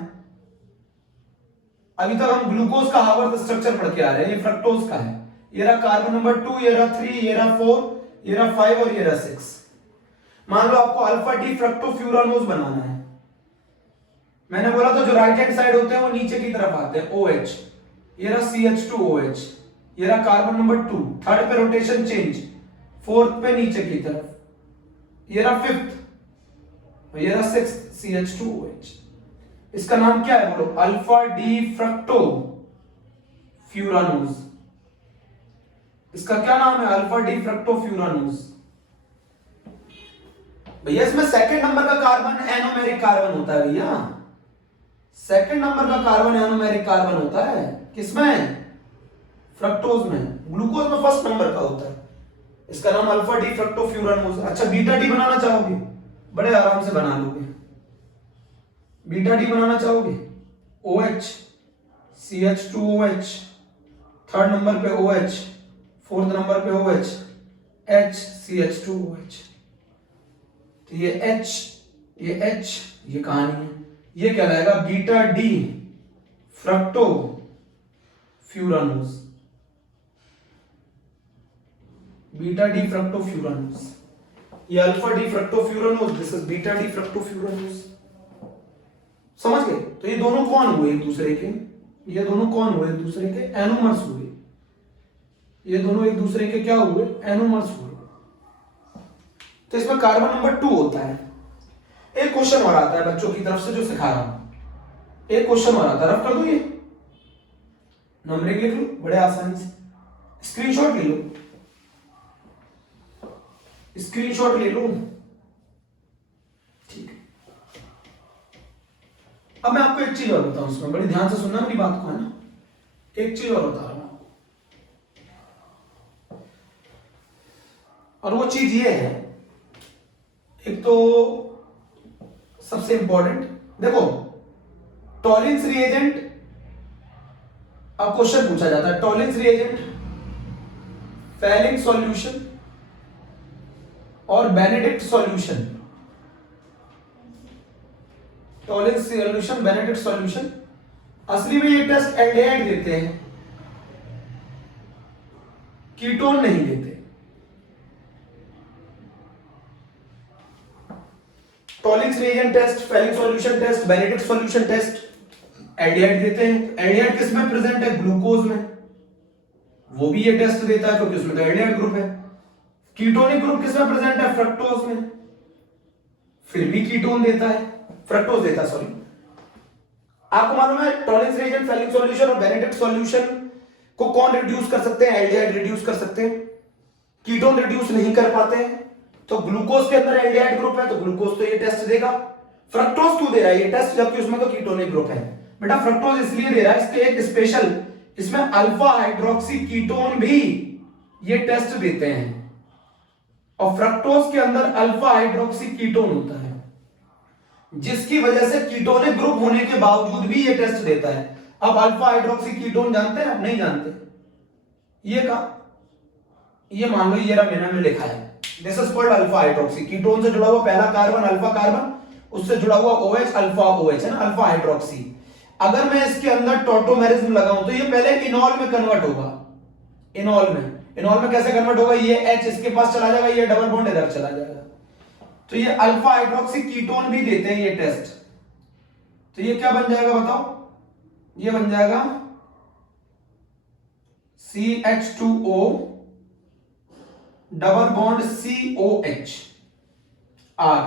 अभी तक हम ग्लूकोज का हार्वर्थ स्ट्रक्चर पढ़ के आ रहे हैं, ये फ्रक्टोज का है। ये रहा कार्बन नंबर 2, ये रहा 3, ये रहा 4, ये रहा 5 और ये रहा 6। मान लो आपको अल्फा डी फ्रक्टोफ्यूरानोज बनाना है। मैंने बोला तो जो राइट हैंड साइड होते हैं वो नीचे की तरफ आते हैं, OH। ये रहा CH2OH, ये रहा कार्बन नंबर 2, थर्ड पे रोटेशन चेंज, फोर्थ पे नीचे की तरफ, ये रहा फिफ्थ, ये रहा सिक्स्थ CH2OH। इसका नाम क्या है बोलो? Alpha D fructo furanose. इसका क्या नाम है? Alpha D fructo furanose. भैया इसमें सेकंड नंबर का कार्बन एनोमेरिक कार्बन होता है। भैया सेकंड नंबर का कार्बन एनोमेरिक कार्बन होता है। किसमें? फ्रक्टोज में। ग्लूकोज में फर्स्ट नंबर का होता है। इसका नाम अल्फा डी फ्रक्टो फ्यूरानोज। अच्छा बीटा डी बनाना चाहोगे? बड़े आराम से बना लोगे। बीटा डी बनाना चाहोगे? OH CH2OH, थर्ड नंबर पे OH, फोर्थ नंबर पे OH, H CH2OH। तो ये H, ये H, ये कहानी है। ये क्या रहेगा? Beta D fructo furanose. Beta D fructo furanose. ये alpha D fructo furanose, this is beta D fructo furanose. समझ गए? तो ये दोनों कौन हुए एक दूसरे के? ये दोनों कौन हुए एक दूसरे के? एनोमर्स हुए। ये दोनों एक दूसरे के क्या हुए? एनोमर्स हुए। तो इसमें कार्बन नंबर 2 होता है। एक क्वेश्चन और आता है बच्चों की तरफ से जो सिखा रहा हूं। एक क्वेश्चन और आता है, रफ कर दो। ये नंबरिंग लिख लो बड़े आसानी से, स्क्रीनशॉट ले लो, स्क्रीनशॉट ले लो। ठीक है। अब मैं आपको एक चीज और बताऊं, उसमें बड़ी ध्यान से सुनना मेरी बात को, है ना। एक चीज और बता रहा हूं आपको, और वो चीज ये है, एक तो सबसे इंपॉर्टेंट देखो, टॉलिंस रिएजेंट। अब क्वेश्चन पूछा जाता है टॉलिंस रिएजेंट, फेलिंग सॉल्यूशन और Benedict solution. Tollens solution, Benedict solution. असली में ये टेस्ट एल्डिहाइड देते हैं, कीटोन नहीं देते। Tollens reagent test, Fehling solution test, Benedict solution test aldehyde देते हैं। एल्डिहाइड किस में प्रेजेंट है? ग्लूकोज में। वो भी ये टेस्ट देता है क्योंकि उसमें तो एल्डिहाइड ग्रुप है। कीटोनिक ग्रुप किस में प्रेजेंट है? फ्रक्टोज में। फिर भी कीटोन देता है, फ्रक्टोज देता है, सॉरी। आपको मालूम है टॉलिंस रिएजेंट, फेलिंग सॉल्यूशन और बेनेडिक्ट सॉल्यूशन को कौन रिड्यूस कर सकते हैं? एल्डिहाइड रिड्यूस कर सकते हैं। कीटोन रिड्यूस नहीं कर पाते हैं। तो ग्लूकोज के अंदर एल्डिहाइड ग्रुप है तो ग्लूकोज तो ये टेस्ट देगा। फ्रक्टोज क्यों दे रहा है ये टेस्ट जबकि उसमें तो कीटोनिक ग्रुप है? बेटा फ्रक्टोज इसलिए दे रहा है, इसके एक स्पेशल, इसमें अल्फा हाइड्रोक्सी कीटोन भी ये टेस्ट देते हैं। और फ्रक्टोज के अंदर अल्फा हाइड्रोक्सी कीटोन होता है, जिसकी वजह से कीटोनिक ग्रुप होने के बावजूद भी ये टेस्ट देता है। अब अल्फा हाइड्रोक्सी कीटोन जानते हैं? नहीं जानते। ये का ये मान लो ये रहा, मैंने लिखा है, this is called alpha hydroxy. Ketone से जुड़ा हुआ पहला कार्बन अल्फा कार्बन, उससे जुड़ा हुआ OH अल्फा OH है ना, अल्फा हाइड्रोक्सी। अगर मैं इसके अंदर टॉटोमेरिज्म लगाऊं तो ये पहले इनॉल में कन्वर्ट होगा। इनॉल में कैसे कन्वर्ट होगा, ये H इसके पास चला जाएगा, ये डबल बॉन्ड इधर चला जाएगा, तो ये अल्फा हाइड्रोक्सी कीटोन भी देते हैं ये टेस्ट। तो ये क्या बन जाएगा बताओ, ये बन जाएगा CH2O double bond COH R,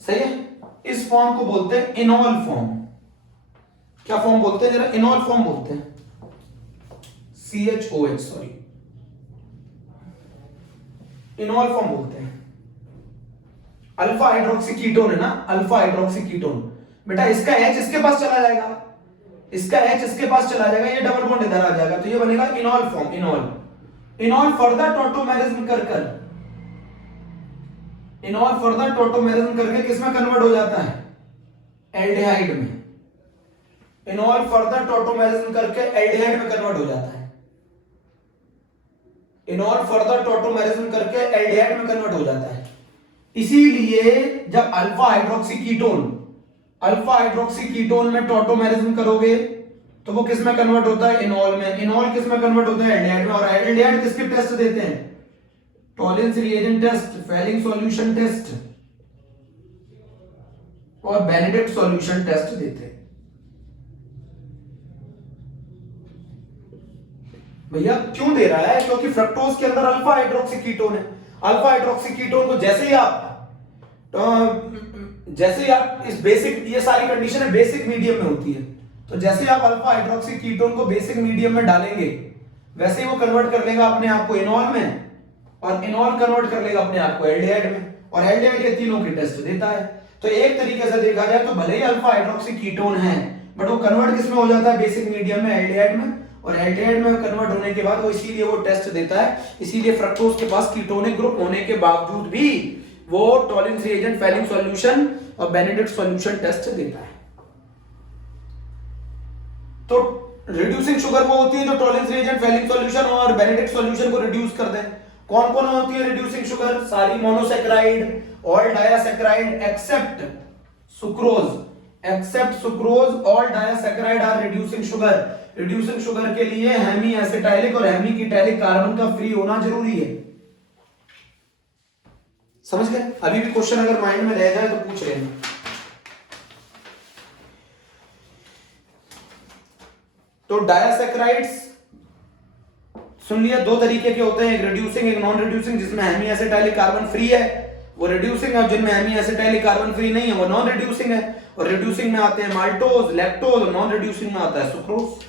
सही है। इस फॉर्म को बोलते हैं इनॉल फॉर्म। क्या फॉर्म बोलते हैं जरा, इनॉल फॉर्म बोलते हैं, CHOH सॉरी, इनॉल फॉर्म बोलते हैं। अल्फा हाइड्रोक्सी कीटोन है ना, अल्फा हाइड्रोक्सी कीटोन। बेटा इसका H इसके पास चला जाएगा, इसका H इसके पास चला जाएगा, ये डबल बॉन्ड इधर आ जाएगा, तो ये बनेगा इनॉल फॉर्म। इनॉल फर्दर टॉटोमेरिज्म करके किसमें कन्वर्ट हो जाता है, एल्डिहाइड में। इनॉल फर्दर टॉटोमेरिज्म करके एल्डिहाइड में कन्वर्ट हो जाता है, इनॉल फर्दर टॉटोमेरिज्म करके एल्डिहाइड में कन्वर्ट हो जाता है। इसीलिए जब अल्फा हाइड्रोक्सी कीटोन में टॉटोमेरिज्म करोगे तो वो किस में कन्वर्ट होता है, इनॉल में। इनॉल किस में कन्वर्ट होता है, एल्डिहाइड में। और एल्डिहाइड किसके टेस्ट देते हैं, Tollens reagent test, Fehling solution test और बेनेडिक्ट सॉल्यूशन टेस्ट देते हैं। भैया क्यों दे रहा है, क्योंकि फ्रक्टोज के अंदर अल्फा हाइड्रोक्सी कीटोन है। अल्फा हाइड्रोक्सी कीटोन को जैसे ही आप इस बेसिक, ये सारी कंडीशन बेसिक मीडियम में होती है, तो जैसे ही आप अल्फा हाइड्रोक्सी कीटोन को बेसिक मीडियम में डालेंगे वैसे ही वो कन्वर्ट कर लेगा अपने आप को इनॉल में, और इनॉल कन्वर्ट कर लेगा अपने आप को एल्डिहाइड में, और एल्डिहाइड ये तीनों की टेस्ट देता है। तो एक तरीके से देखा जाए तो भले ही अल्फा हाइड्रोक्सी कीटोन है, बट वो कन्वर्ट किस में हो जाता है, बेसिक मीडियम में, एल्डिहाइड में। और एल्डिहाइड में कन्वर्ट होने के बाद वो इसीलिए वो टेस्ट देता है। इसीलिए फ्रक्टोज के पास कीटोनिक ग्रुप होने के बावजूद भी वो टॉलिंस रिएजेंट, फेलिंग सॉल्यूशन और बेनेडिक्ट सॉल्यूशन टेस्ट देता है। तो रिड्यूसिंग शुगर वो होती है जो टॉलिंस रिएजेंट, फेलिंग सॉल्यूशन और बेनेडिक्ट सॉल्यूशन को रिड्यूस कर दे। कौन कौन होती है रिड्यूसिंग शुगर, सारी monosaccharide, all disaccharide except sucrose, all disaccharide are reducing sugar. Reducing sugar के लिए हेमी एसिटाइलिक और हेमी कीटैलिक कार्बन का फ्री होना जरूरी है। समझ गए? अभी भी क्वेश्चन अगर माइंड में रह जाए तो पूछ लेना। तो डायासैकेराइड्स सुन लिया, दो तरीके के होते हैं, एक रिड्यूसिंग एक नॉन रिड्यूसिंग। जिसमें हेमी एसिटाइलिक कार्बन फ्री है वो रिड्यूसिंग है, जिनमें हेमी एसिटाइलिक कार्बन फ्री नहीं है वो नॉन रिड्यूसिंग है। और रिड्यूसिंग में आते हैं माल्टोज, लैक्टोज, और नॉन रिड्यूसिंग में आता है सुक्रोज।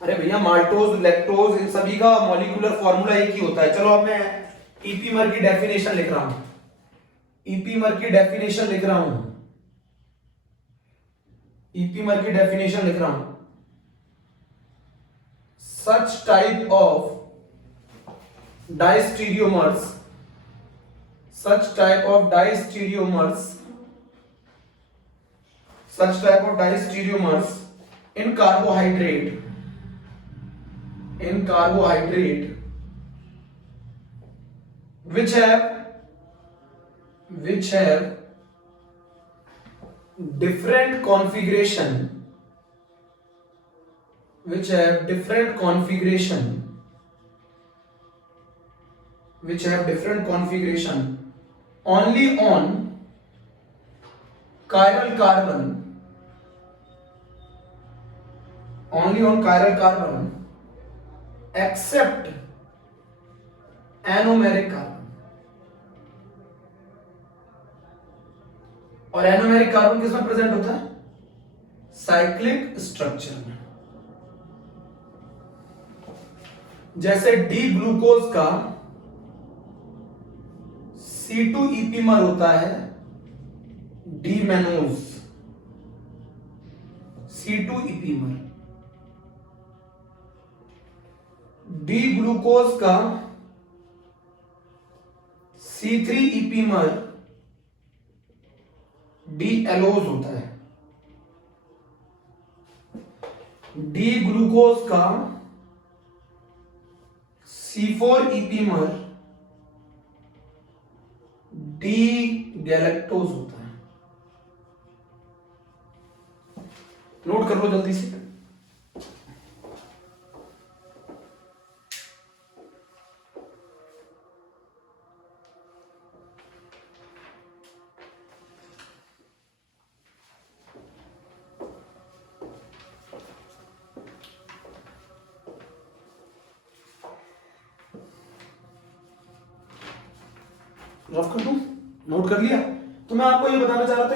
अरे भैया माल्टोज, लैक्टोज, इन सभी का मॉलिक्यूलर फॉर्मूला एक ही होता है। चलो अब मैं ईपीमर की डेफिनेशन लिख रहा हूं, ईपीमर की डेफिनेशन लिख रहा हूं, ईपीमर की डेफिनेशन लिख रहा हूं। Such type of diastereomers, such type of diastereomers in carbohydrate which have different configuration, only on chiral carbon, except anomeric carbon। और एनोमेरिक कार्बन किसमें प्रेजेंट होता है, साइक्लिक स्ट्रक्चर में। जैसे डी ग्लूकोज का C2 ईपीमर होता है D mannose, C2 epimer. D glucose का C3 ईपीमर डी एलोज होता है। डी ग्लूकोज का C4 ईपीमर डी गैलेक्टोज होता है। नोट कर लो जल्दी से। रफ कर दूं? नोट कर लिया? तो मैं आपको ये बताना चाह रहा था,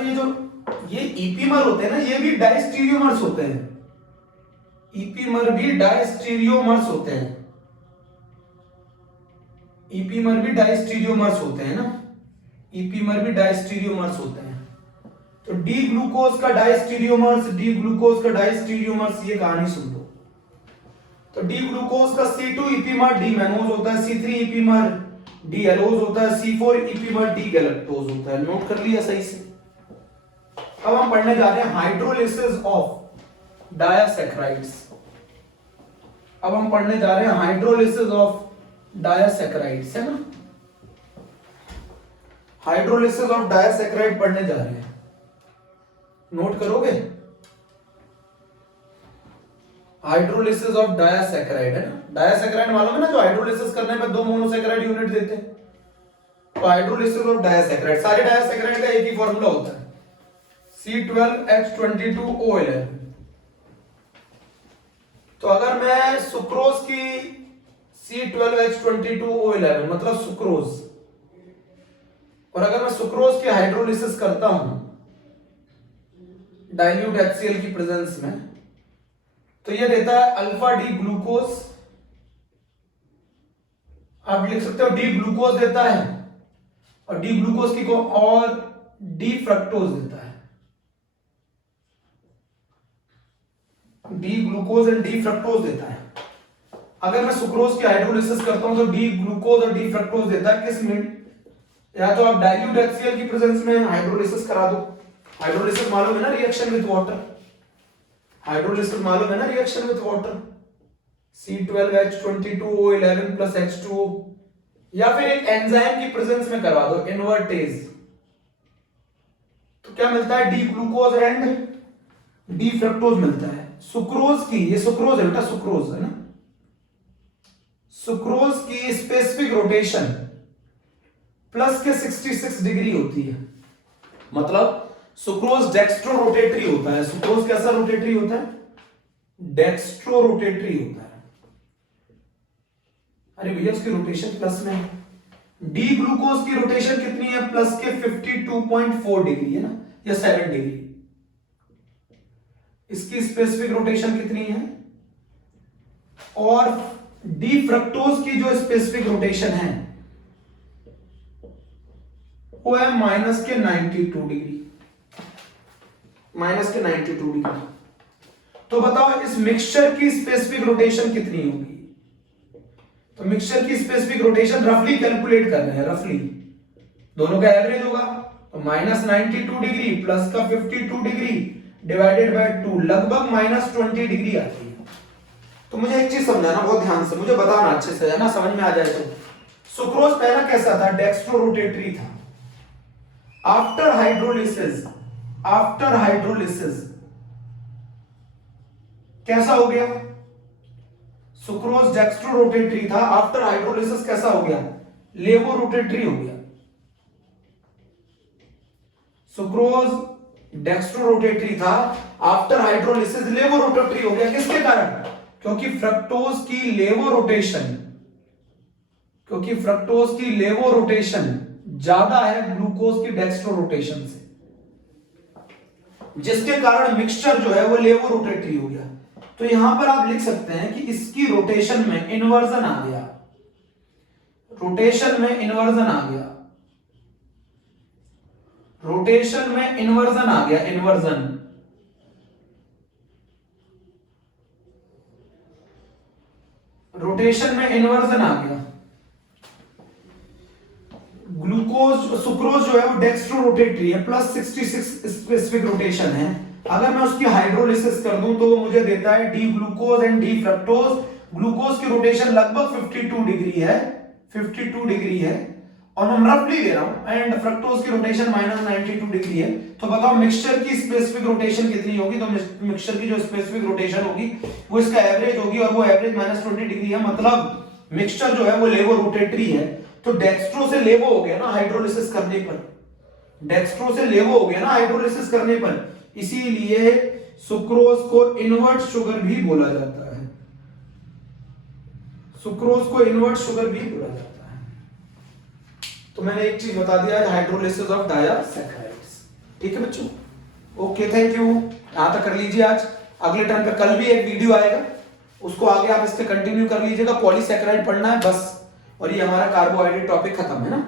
ये ईपीमर होते हैं ना, ये भी डायस्टीरियोमर्स होते हैं। ईपीमर भी डायस्टीरियोमर्स होते हैं। ईपीमर भी डायस्टीरियोमर्स होते हैं ना, ईपीमर भी डायस्टीरियोमर्स होते हैं। तो डी ग्लूकोज का डायस्टीरियोमर्स, डी ग्लूकोज का डायस्टीरियोमर्स, ये कहानी सुन लो। तो डी ग्लूकोज का C2 ईपीमर डी मैनोज होता है, C3 ईपीमर डी एलोज होता है, C4 ईपीमर डी गैलेक्टोज होता है। नोट कर लिया सही से? अब हम पढ़ने जा रहे हैं हाइड्रोलिसिस ऑफ डायासैकराइड्स। अब हम पढ़ने जा रहे हैं हाइड्रोलिसिस ऑफ डायासैकराइड्स, है ना? हाइड्रोलिसिस ऑफ डायासैकराइड पढ़ने जा रहे हैं। नोट करोगे? हाइड्रोलिसिस ऑफ डायासैकराइड, है ना? डायासैकराइड मालूम है ना, जो हाइड्रोलिसिस करने पे 2 मोनोसैकराइड यूनिट देते हैं। तो हाइड्रोलिसिस ऑफ डायासैकराइड, सारे डायासैकराइड का एक ही फॉर्मूला होता है, C12H22O11। तो अगर मैं सुक्रोज की C12H22O11 मतलब सुक्रोज, और अगर मैं सुक्रोज की हाइड्रोलिसिस करता हूं डाइल्यूट HCl की प्रेजेंस में, तो यह देता है अल्फा डी ग्लूकोज। आप लिख सकते हो डी ग्लूकोज देता है, और डी ग्लूकोज की को और डी फ्रक्टोज देता है। D glucose and D fructose देता है। अगर मैं सुक्रोज की हाइड्रोलिसिस करता हूं तो डी ग्लूकोज और डी फ्रक्टोज देता है। किस में? या तो आप डाइल्यूट HCl की प्रेजेंस में हाइड्रोलिसिस करा दो। हाइड्रोलिसिस मालूम है ना, रिएक्शन विद वाटर। हाइड्रोलिसिस मालूम है ना, reaction with water, C12H22O11 plus H2O। या फिर एक एंजाइम की प्रेजेंस में करवा दो, इन्वर्टेज। तो क्या मिलता है? D glucose and D fructose मिलता है। सुक्रोज की, ये सुक्रोज है बेटा, सुक्रोज है ना, सुक्रोज की स्पेसिफिक रोटेशन प्लस के 66 डिग्री होती है। मतलब सुक्रोज डेक्स्ट्रो रोटेटरी होता है। सुक्रोज कैसा रोटेटरी होता है? डेक्स्ट्रो रोटेटरी होता है। अरे भैया उसकी रोटेशन प्लस में है। डी ग्लूकोज की रोटेशन कितनी है? प्लस के 52.4 डिग्री है ना, या 7 डिग्री। इसकी स्पेसिफिक रोटेशन कितनी है? और डी फ्रक्टोज की जो स्पेसिफिक रोटेशन है वो है माइनस के 92 डिग्री, माइनस के 92 डिग्री। तो बताओ इस मिक्सचर की स्पेसिफिक रोटेशन कितनी होगी? तो मिक्सचर की स्पेसिफिक रोटेशन रफली कैलकुलेट कर रहे हैं, रफली दोनों का एवरेज होगा। तो माइनस 92 डिग्री प्लस का 52 डिग्री डिवाइडेड बाय 2 लगभग माइनस 20 डिग्री आती है। तो मुझे एक चीज समझाना बहुत ध्यान से, मुझे बताना अच्छे से, है ना, समझ में आ जाए तो। सुक्रोज पहला कैसा था? डेक्स्ट्रो रोटेटरी था। आफ्टर हाइड्रोलिसिस, आफ्टर हाइड्रोलिसिस कैसा हो गया? सुक्रोज डेक्स्ट्रो रोटेटरी था, आफ्टर हाइड्रोलिसिस कैसा हो गया? लेवो रोटेटरी हो गया। सुक्रोज डेक्स्ट्रो रोटेटरी था, आफ्टर हाइड्रोलिसिस लेवो रोटेटरी हो गया। किसके कारण? क्योंकि फ्रक्टोज की लेवो रोटेशन, क्योंकि फ्रक्टोज की लेवो रोटेशन ज्यादा है ग्लूकोज की डेक्स्ट्रो रोटेशन से, जिसके कारण मिक्सचर जो है वो लेवो रोटेटरी हो गया। तो यहां पर आप लिख सकते हैं कि इसकी रोटेशन में इन्वर्जन आ गया, रोटेशन में इन्वर्जन आ गया, रोटेशन में इन्वर्जन आ गया, इन्वर्जन। रोटेशन में इन्वर्जन आ गया। ग्लूकोज, सुक्रोज जो है वो डेक्स्ट्रो रोटेटरी है, प्लस 66 स्पेसिफिक रोटेशन है। अगर मैं उसकी हाइड्रोलिसिस कर दूं तो वो मुझे देता है D glucose and D fructose. Glucose की रोटेशन लगभग 52 डिग्री है, 52 डिग्री है, और हम रफली ले रहा हूं, एंड फ्रक्टोज की रोटेशन -92 डिग्री है, तो बताओ मिक्सचर की स्पेसिफिक रोटेशन कितनी होगी? तो मिक्सचर की जो स्पेसिफिक रोटेशन होगी वो इसका एवरेज होगी, और वो एवरेज -20 डिग्री है, मतलब मिक्सचर जो है वो लेवो रोटेटरी है। तो डेक्स्ट्रो से लेवो हो गया ना हाइड्रोलिसिस करने पर, डेक्स्ट्रो से लेवो हो गया ना हाइड्रोलिसिस करने पर, इसीलिए सुक्रोज को इनवर्ट शुगर भी बोला जाता है, सुक्रोज को इनवर्ट शुगर भी बोला जाता है। तो मैंने एक चीज बता दिया है, हाइड्रोलिसिस ऑफ डायासैकेराइड्स। ठीक है बच्चों, ओके, थैंक यू। यहां तक कर लीजिए आज। अगले टर्म पे कल भी एक वीडियो आएगा, उसको आगे आप इससे कंटिन्यू कर लीजिएगा। पॉलीसैकेराइड पढ़ना है बस, और ये हमारा कार्बोहाइड्रेट टॉपिक खत्म है ना।